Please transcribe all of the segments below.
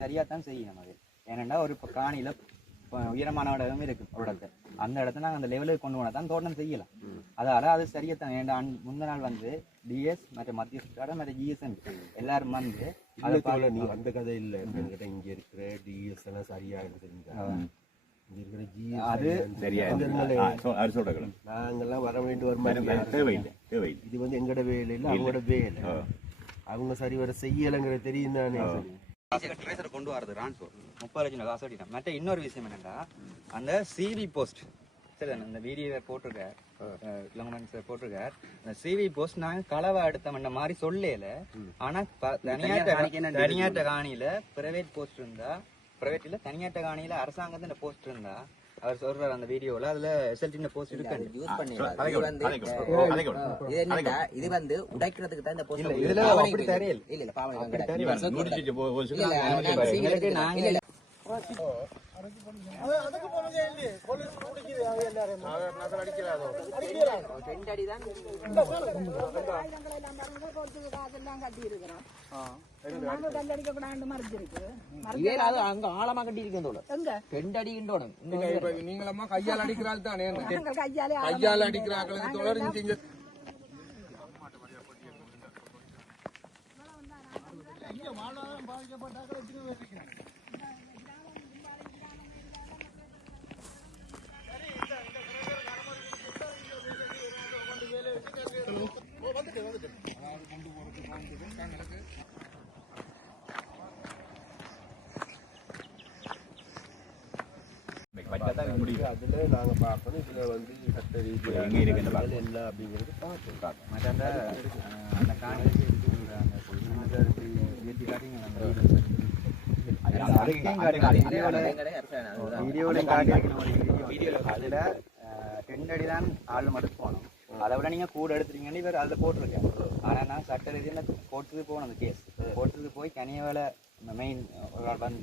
சரியாத்தான் செய்யணும் அது. ஏனெண்டா ஒரு இப்போ காணியில உயரமான இடம் இருக்கு ஒரு இடத்துல அந்த இடத்த நாங்கள் அந்த லெவலுக்கு கொண்டு போனால் தான் தோட்டம் செய்யலாம். அதால அது சரியாத்தான். ஏன்டா அன்- முந்தின நாள் வந்து டிஎஸ் மற்ற மத்திய சுற்றாட மற்ற ஜிஎஸ்என் எல்லாரும் வந்து அதை நீ அந்த கதை இல்ல. என்கிட்ட இங்க இருக்கிற டிஎஸ் எல்லாம் சரியா தெரிஞ்சா. இங்க இருக்கிற ஜிஎஸ் அது சரியா நாங்கெல்லாம் வர வேண்டி வர இது வந்து எங்கட வேலை இல்ல அவங்களோட வேலை. அவங்க சரி வர செய்யலைங்கிற தெரியும் தானே. ட்ரேசர் கொண்டு வரது ரான்ஸ்போர்ட் முப்பது லட்சம் காசு மற்ற இன்னொரு விஷயம் என்னன்னா அந்த சிவி போஸ்ட் சரி அந்த வீடியோ போட்டிருக்கார் இளங்கமன் சார் போட்டிருக்கார். அந்த சிவி போஸ்ட் நாங்க களவா எடுத்தோம்ன்ற மாதிரி சொல்லல. ஆனா தனியாட்ட தனியாட்ட காணியில பிரைவேட் போஸ்ட் இருந்தா பிரைவேட் இல்ல தனியாட்ட காணியில அரசாங்கத்துல போஸ்ட் இருந்தா அவர் சொல்றாரு அந்த வீடியோல. அதுல எஸ்எல்டி போஸ்ட் இருக்கு. யூஸ் அதை இது வந்து உடைக்கிறதுக்கு தான் இந்த போஸ்ட் இல்ல, இதுல அப்படி தெரியல. இல்ல இல்ல பாவம் அப்படி கிடையாது. தெரியல. இல்ல, நூற்றி போ- ஒரு இல்ல, சில- நாங்க வச்சாதான் இது முடியும் அதுல நாங்க பார்க்கணும் இதுல வந்து சட்ட ரீதியாக எங்க என்ன அப்படிங்கிறது பார்க்கணும் மற்ற அந்த அந்த காட்டி வீடியோல வீடியோலையும் வீடியோல அதுல ரெண்டு அடி தான் ஆள் மட்டும் போனோம். அதை விட நீங்க கூட எடுத்துட்டீங்கன்னு இவர் அதுல போட்டிருக்கேன் ஆனா நான் சட்ட ரீதியில கோர்ட்டுக்கு போகணும் அந்த கேஸ் கோர்ட்டுக்கு போய் கனியவேலை மெயின் வந்து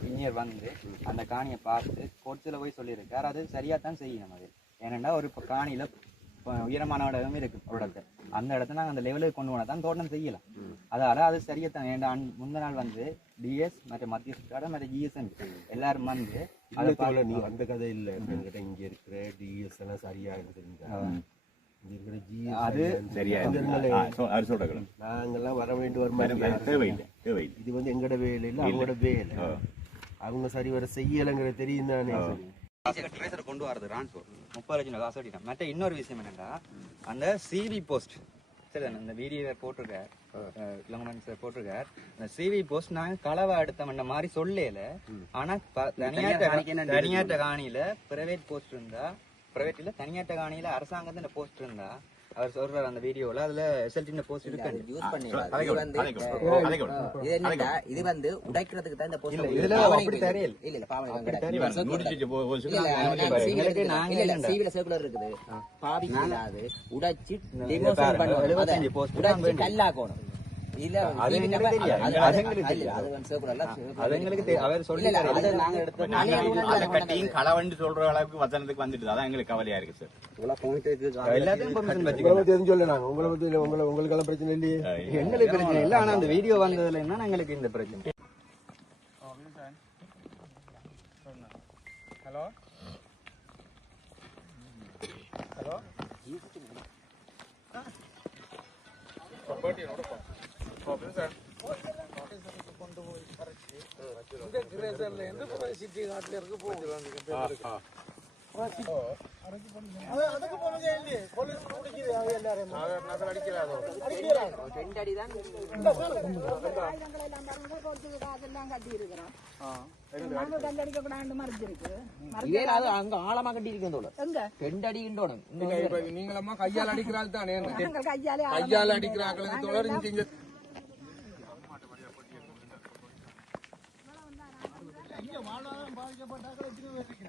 இன்ஜினியர் வந்து. அந்த காணியை பார்த்து கோர்ட்ஸில் போய் சொல்லியிருக்கார். அது சரியா தான் செய்யணும் அது. ஏனெண்டா ஒரு இப்போ காணியில இப்போ உயரமான இடம் இருக்கு ஒரு இடத்துல. அந்த இடத்த நாங்கள் அந்த லெவலுக்கு கொண்டு போனால் தான் தோட்டம் செய்யலாம். அதால அது சரியாத்தான். ஏன்டா அன்- முந்தின நாள் வந்து டிஎஸ் மற்ற மத்திய சுற்றாட மற்ற ஜிஎஸ்என் எல்லாரும் வந்து அதை போல நீ அந்த கதை இல்ல. என்கிட்ட இங்க இருக்கிற டிஎஸ் எல்லாம் சரியா ஜிஎஸ் அது சரியா நாங்கெல்லாம் வர வேண்டி வர மாதிரி தேவையில்லை தேவையில்லை. இது வந்து எங்கட வேலை இல்ல அவங்களோட வேலை. அவங்க சரி வர செய்யலைங்கிற தெரியும் தானே. ட்ரேசர் கொண்டு வரது ரான்ஸ்போர்ட் முப்பது லட்சம் காசு மற்ற இன்னொரு விஷயம் என்னன்னா அந்த சிவி போஸ்ட் சரி அந்த வீடியோ போட்டிருக்கார். இளங்கமன் சார் போட்டிருக்கார். அந்த சிவி போஸ்ட் நாங்க களவா எடுத்தோம்ன்ற மாதிரி சொல்லல. ஆனா தனியாட்ட தனியாட்ட காணியில பிரைவேட் போஸ்ட் இருந்தா பிரைவேட் இல்ல தனியாட்ட காணியில அரசாங்கத்துல போஸ்ட் இருந்தா அவர் சொல்றாரு அந்த வீடியோல அதுல எஸ்எல்டி போஸ்ட் இருக்கு யூஸ் பண்ணிடலாம் இது வந்து உடைக்கிறதுக்கு தான் இந்த போஸ்ட் இல்ல, இதுல அப்படி தெரியல. இல்ல இல்ல பாவம் அப்படி கிடையாது. தெரியல. நூற்றி போ- ஒரு சில- இல்ல, நாங்க இல்ல, civil circular இருக்குது. பாவிக்கு இல்லாது, உடைச்சு இந்த demolition பாருங்க, பண்ணுவோம். 75 அதை post தான் உடைச்சு. கல்லாக்கணும். களவண்டு சொல்ற அளவுக்கு வசனத்துக்கு வந்துட்டு அதான் எங்களுக்கு கவலையா இருக்கு சார் எல்லாத்தையும் permission உங்களை வச்சுக்கணும். பத்தி எதுவும் சொல்ல நாங்க உங்களை பத்தி இல்ல, உங்களை உங்களுக்கெல்லாம் பிரச்சனை இல்லையே எங்களுக்கு பிரச்சனை இல்ல ஆனா அந்த வீடியோ வந்ததுல என்ன எங்களுக்கு இந்த பிரச்சனை சிட்டி காட்டுல இருக்கு போகுது ரெண்டு அடி தான் அதெல்லாம் கட்டி இருக்கிறோம் நாங்க தங்க அடிக்க கூடாது மறைஞ்சிருக்கு இதே அது அங்க ஆழமா கட்டி இருக்கு தோல எங்க? ரெண்டு அடி கிண்டோணும் இப்ப நீங்களம்மா கையால் அடிக்கிறாள் தானே கையாலே கையால் आगे बढ़ा कर इतने बैठ गया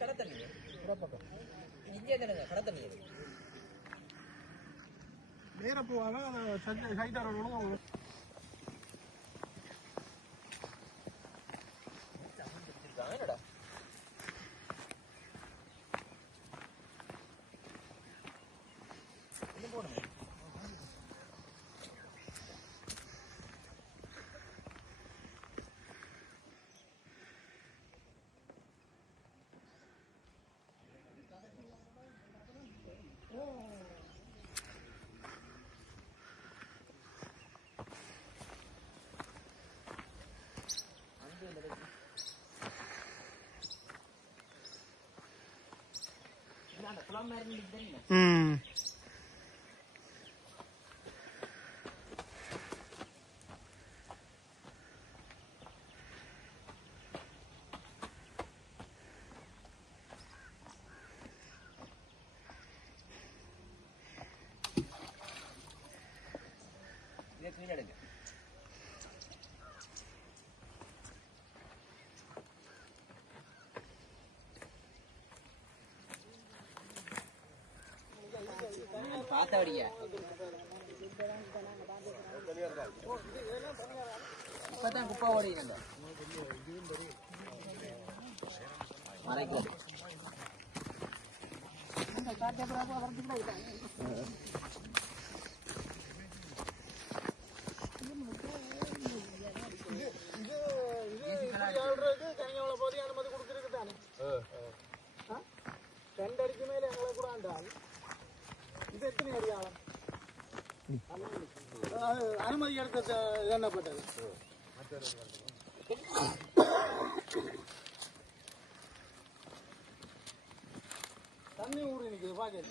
அடிக்கிறாங்களுக்கு தொடர்ந்து இங்க கடத்தண்ணி. இங்கே தானே கடத்தண்ணி. அது நேர போவாங்க அதை ba meron din na. It. பார்த்தபடியா இப்பதான் குப்பா ஓடிங்க மறைக்கிறது கனியாவள போதிய அனுமதி கொடுத்துருக்கு தானே ரெண்டு அடிக்கு மேல எங்களை கூட ஆண்டால் இது எத்தனை அடி ஆழம் அது அனுமதி எடுத்த என்னப்பட்டது? தண்ணி ஊறி நிற்குது பாக்கெட்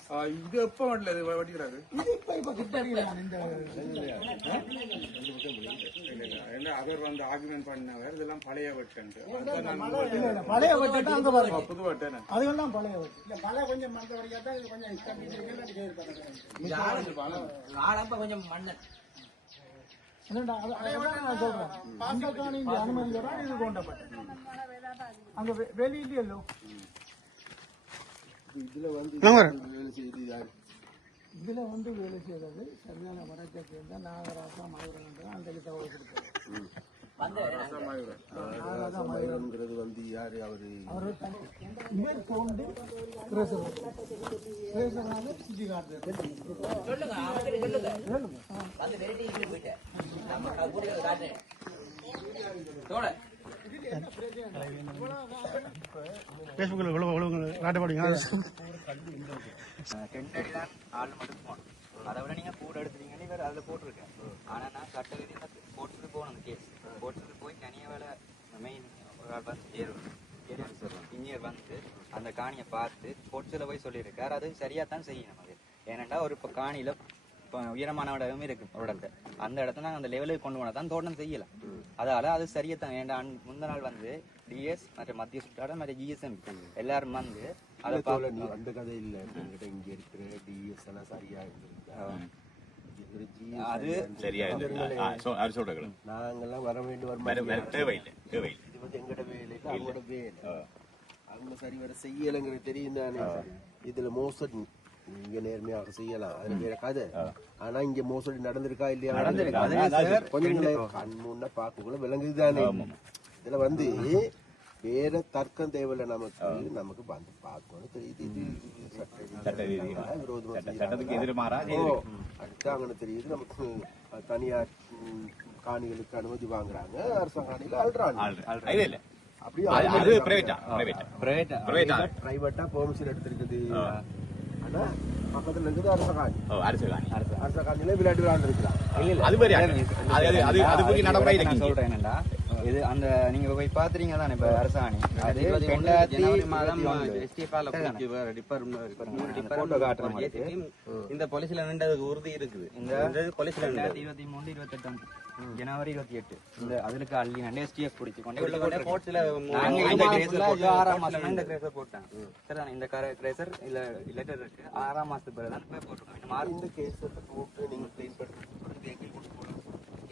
இது எப்ப வரல? இது வட்டிக்கிறாரு இது இப்ப இப்ப கிட்ட அடிக்கிறாங்க இந்த என்ன அவர் வந்து ஆர்குமெண்ட் பண்ணவர் இதெல்லாம் பழைய வெட்டு இல்ல, இல்ல, பழைய வட்டி அங்க பாருங்க புது வெட்டு அதுவெல்லாம் பழைய வட்டி இல்ல பழைய கொஞ்சம் மந்த வரைக்கும் தான் இது கொஞ்சம் கொஞ்சம் மண்ணன் என்னடா நான் சொல்றேன். இந்த இது கொண்டப்பட்டது அங்க வெ- வெளியிலயோ? இதுல வந்து வேலை செய்து யாரு இதில் வந்து வேலை செய்யறது சரியான வடக்கை சேர்ந்த நாகராசா மயூரன் அந்த தகவல் கொடுத்தது நாகராசா மயூரன் மயூரன்ங்கிறது வந்து யார் அவரு அவர் இவர் போண்டு பிரேசர் பிரேசர்னால சுத்தி காட்டுறது சொல்லுங்க ஃபேஸ்புக்கில் இவ்வளோ இவ்வளோ காட்டப்படுங்க டென்ட் அடி தான் ஆள் மட்டும் போகணும் அதை விட நீங்க கூட எடுத்துட்டீங்கன்னு இவர் அதில் போட்டிருக்கேன் ஆனா நான் சட்ட ரீதியாக கோர்ட்ஸுக்கு போகணும் கேஸ் கோர்ட்ஸுக்கு போய் தனியாக வேலை மெயின் ஒரு ஆள் வந்து ஏறும் ஏரியான்னு சொல்லுவோம் இன்ஜினியர் வந்து அந்த காணியை பார்த்து கோர்ட்ஸில் போய் சொல்லியிருக்கார். அது சரியாக தான் செய்யணும் அது. ஏனெண்டா ஒரு இப்போ காணியில் இப்போ உயரமான இடமும் இருக்கு ஒரு இடத்துல. அந்த இடத்த நாங்கள் அந்த லெவலுக்கு கொண்டு போனால் தான் தோட்டம் செய்யலாம். அதால அது சரியா தான். ஏன்டா முந்த நாள் வந்து டிஎஸ் மற்றும் மத்திய சுற்றாடல் மற்றும் ஜிஎஸ்எம் எல்லாரும் வந்து அதை பார்த்து அந்த கதை இல்ல. என்கிட்ட இங்க இருக்கிற டிஎஸ் எல்லாம் சரியா GS அது சரியா சொல்றேன் நாங்கெல்லாம் வர வேண்டும் வர. தேவையில்லை தேவையில்லை. இது வந்து எங்கட வேலை இல்ல, அவங்களோட வேலை. அவங்க சரி வர செய்யலைங்கிறது தெரியும் தானே. இதுல மோசடி. நீங்க நேர்மையாக செய்யலாம். அது வேற கதை. ஆனா இங்க மோசடி நடந்திருக்கா இல்லையா? நடந்திருக்கு. கொஞ்சம் கண் முன்ன பார்க்கக்குள்ள விளங்குது தானே இதுல வந்து வேற தர்க்கம் தேவையில்ல நமக்கு. நமக்கு வந்து பார்க்கணும் தெரியுது. அடுத்து அங்கே தெரியுது நமக்கு தனியார் காணிகளுக்கு அனுமதி வாங்குறாங்க. அரசாங்க காணிகள் அல்றாங்க அப்படியே பிரைவேட்டா பிரைவேட்டா பிரைவேட் பிரைவேட்டா பிரைவேட்டா பெர்மிஷன் எடுத்திருக்குது. பக்கத்துல இருக்குது அரச காணி அரசு காணி அரச காணியில விளையாட்டு அது ஆட்டம். அது அது அது அது புரிய நடைமுறை சொல்றேன் என்னடா இது அந்த நீங்க போய் பாத்துறீங்க தானே இப்ப அரசாணி? அது ரெண்டாயிரத்தி மாதம் இருபத்தி இந்த போலீஸ்ல நின்றதுக்கு உறுதி இருக்குது. இந்த ரெண்டாயிரத்தி இருபத்தி மூணு இருபத்தெட்டாம் ஜனவரி இருபத்தி எட்டு. இந்த அதுக்கு அள்ளி நண்டே எஸ்டிஎஃப் பிடிச்சு கொண்டு ஆறாம் மாசம் இந்த. கிரேசர் போட்டேன் சரிதானே? இந்த கிரேசர் இல்ல லெட்டர் இருக்கு. ஆறாம் மாசத்துக்கு பிறகு தான் போட்டிருக்கோம். மார்ச் கேஸ் போட்டு நீங்க கிளைம் பண்ணுறது எங்களுக்கு கொண்டு போகலாம்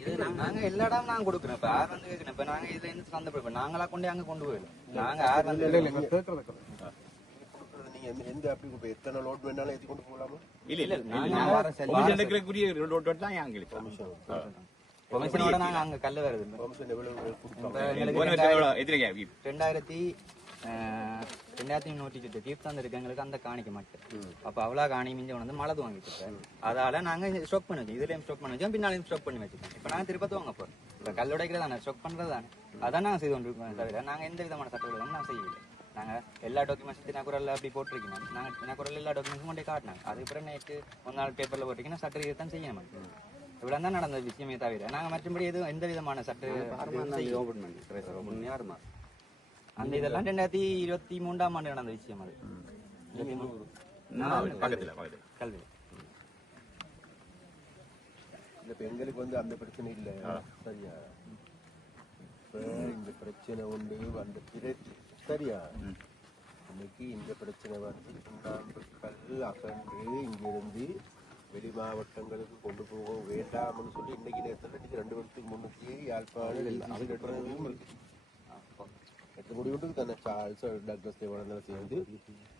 இது நாங்க- நாங்க எல்லா இடம் நாங்க கொடுக்குறோம். இப்ப யார் வந்து கேட்கணும் இப்ப நாங்க இதுல இருந்து சந்தப்படும் நாங்களா கொண்டு அங்க கொண்டு போயிடும் நாங்க யார் வந்து கொடுக்குறது நீங்க எந்த- எந்த அப்படி எத்தனை லோட் வேணாலும் ஏற்றி கொண்டு போகலாமா? இல்ல இல்ல நாங்க எடுக்கிறக்குரிய ரோட் தான் எங்களுக்கு பெர்மிஷனோட நாங்க அங்க கல்லு வருது பெர்மிஷன் எவ்வளவு ரெண்டாயிரத்தி ரெண்டாயிரத்தி நூற்றி சுட்டு தீர்த்தாந்து இருக்கவங்களுக்கு அந்த காணிக்க மாட்டேன். அப்ப அவ்வளோ காணி மிஞ்ச வந்து மலது வாங்கிட்டு. அதால நாங்க ஸ்டாக் பண்ணி வச்சோம் இதுலயும் ஸ்டாக் பண்ணி வச்சோம் பின்னாலையும் ஸ்டாக் பண்ணி வச்சுக்கோம் இப்ப நாங்க திருப்பத்து வாங்க போறோம். இப்ப கல் உடைக்கிறது தானே ஸ்டாக் பண்றது தானே. அதான் நாங்க செய்து கொண்டிருக்கோம் தவிர நாங்க எந்த விதமான சட்டங்களும் நான் செய்யவில்லை. நாங்க எல்லா டாக்குமெண்ட்ஸ் தினக்குரல்ல அப்படி போட்டிருக்கோம். நாங்க தினக்குரல் எல்லா டாக்குமெண்ட்ஸும் கொண்டே காட்டினாங்க. அதுக்கப்புறம் நேற்று ஒரு நாள் பேப்பர்ல போட்டிருக்கீங்கன்னா சட்ட தான் செய்ய மாட்டோம் இவ்வளவு தான் நடந்த விஷயமே தவிர நாங்க மற்றபடி எதுவும் எந்த விதமான சட்ட அந்த இதெல்லாம் ரெண்டாயிரத்தி இருபத்தி மூன்றாம் ஆண்டு நடந்த விஷயம் அது. கல்வி. இந்த பெண்களுக்கு வந்து அந்த பிரச்சனை இல்ல. சரியா? இந்த பிரச்சனை உண்டு அந்த சரியா? இன்னைக்கு இந்த பிரச்சனை வந்து சுண்ணாம்பு கல் அகன்று இங்கிருந்து வெளி மாவட்டங்களுக்கு கொண்டு போக வேண்டாம்னு சொல்லி இன்னைக்கு நேரத்தில் ரெண்டு வருஷத்துக்கு முன்னுக்கு யாழ்ப்பாணம் எடுத்த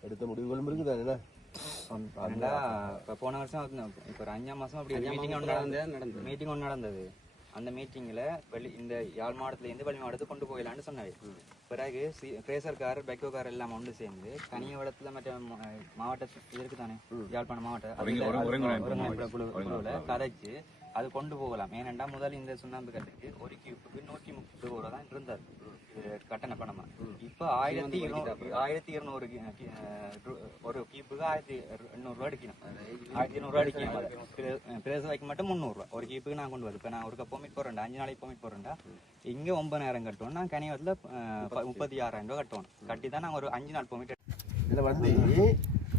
எடுத்த தானே ஏன்டா, இப்ப போன வருஷம் வந்து இப்ப ஒரு அஞ்சாம் மாசம் அப்படி மீட்டிங் ஒன்று நடந்தது மீட்டிங் ஒன்று நடந்தது அந்த மீட்டிங்ல வெளி இந்த யாழ் மாவட்டத்துல இருந்து வெளி மாவட்டத்துக்கு கொண்டு போகலான்னு சொன்னாங்க பிறகு பிரேசர்கார் பெக்கோகார் எல்லாம் ஒன்று சேர்ந்து கனியவளத்துல மற்ற மா- மாவட்ட இது இருக்கு தானே யாழ்ப்பாணம் மாவட்டம் குழுவுல கதைச்சு அது கொண்டு போகலாம் ஏனென்றா முதல் இந்த சுண்ணாம்பு கல்லுக்கு ஒரு கியூப்புக்கு நூற்றி முப்பது ரூபா தான் இருந்தார் இது கட்டண பணமா இப்ப ஆயிரத்தி இருநூறு ஆயிரத்தி இருநூறு ஒரு கீப்புக்கு ஆயிரத்தி எண்ணூறு ரூபா அடிக்கணும். ஆயிரத்தி இருநூறு ரூபா அடிக்கணும். பிரேசவைக்கு மட்டும் முந்நூறு ரூபா. ஒரு கீப்புக்கு நான் கொண்டு வரேன் இப்ப நான் ஒரு பொமிட் போறேன்டா அஞ்சு நாளைக்கு பொமிட் போறேன்டா இங்க ஒன்பதாயிரம் கட்டுவோம் நான் கனிவத்துல முப்பத்தி ஆறாயிரம் ரூபா கட்டுவோம் கட்டி தான் நான் ஒரு அஞ்சு நாள் பொமிட் இதுல வந்து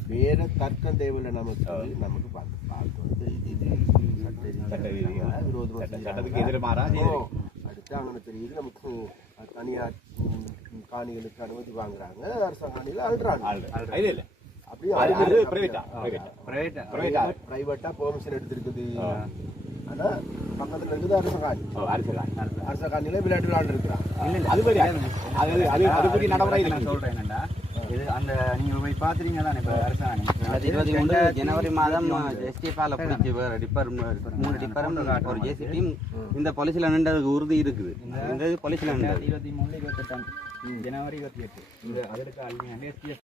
வேற தர்க்கம் தேவையில்லை நமக்கு. நமக்கு பார்த்து பார்த்து வந்து சட்ட ரீதியாக விரோதமா சட்ட- செய்யறாங்க. சட்டத்துக்கு எதிர்மாறா. அடுத்து அங்கே தெரியுது நமக்கு தனியார் காணிகளுக்கு அனுமதி வாங்குறாங்க. அரசாங்க அல்றாங்க. ஆல்ரெடி. இல்ல இல்ல. அப்படியே பிரைவேட்டா பிரைவேட்டா பிரைவேட் பிரைவேட்டா பிரைவேட்டா பெர்மிஷன் எடுத்திருக்குது. ஆனா பக்கத்துல இருக்குது அரச காணி ஓ அரசு காணி அரச காணியில விளையாட்டு விளையாண்டு இருக்கிறாங்க. அது பெரிய ஆட்டம். அது அது புரிய நடைமுறை சொல்றேன் என்னடா இது அந்த நீங்க போய் பாத்துறீங்க தானே இப்ப அரசாணி இருபத்தி மூணு ஜனவரி மாதம் எஸ்டிஎஃப்ஆல பிடிச்சி டிப்பர் மூணு டிப்பரும் ஒரு ஜேசிபியும் இந்த போலீஸ்ல நின்றதுக்கு உறுதி இருக்குது. இந்த போலீஸ்ல நின்றது. இருபத்தி மூணு இருபத்தெட்டாம் ஜனவரி இருபத்தி எட்டு. இந்த அதற்கு அள்ளி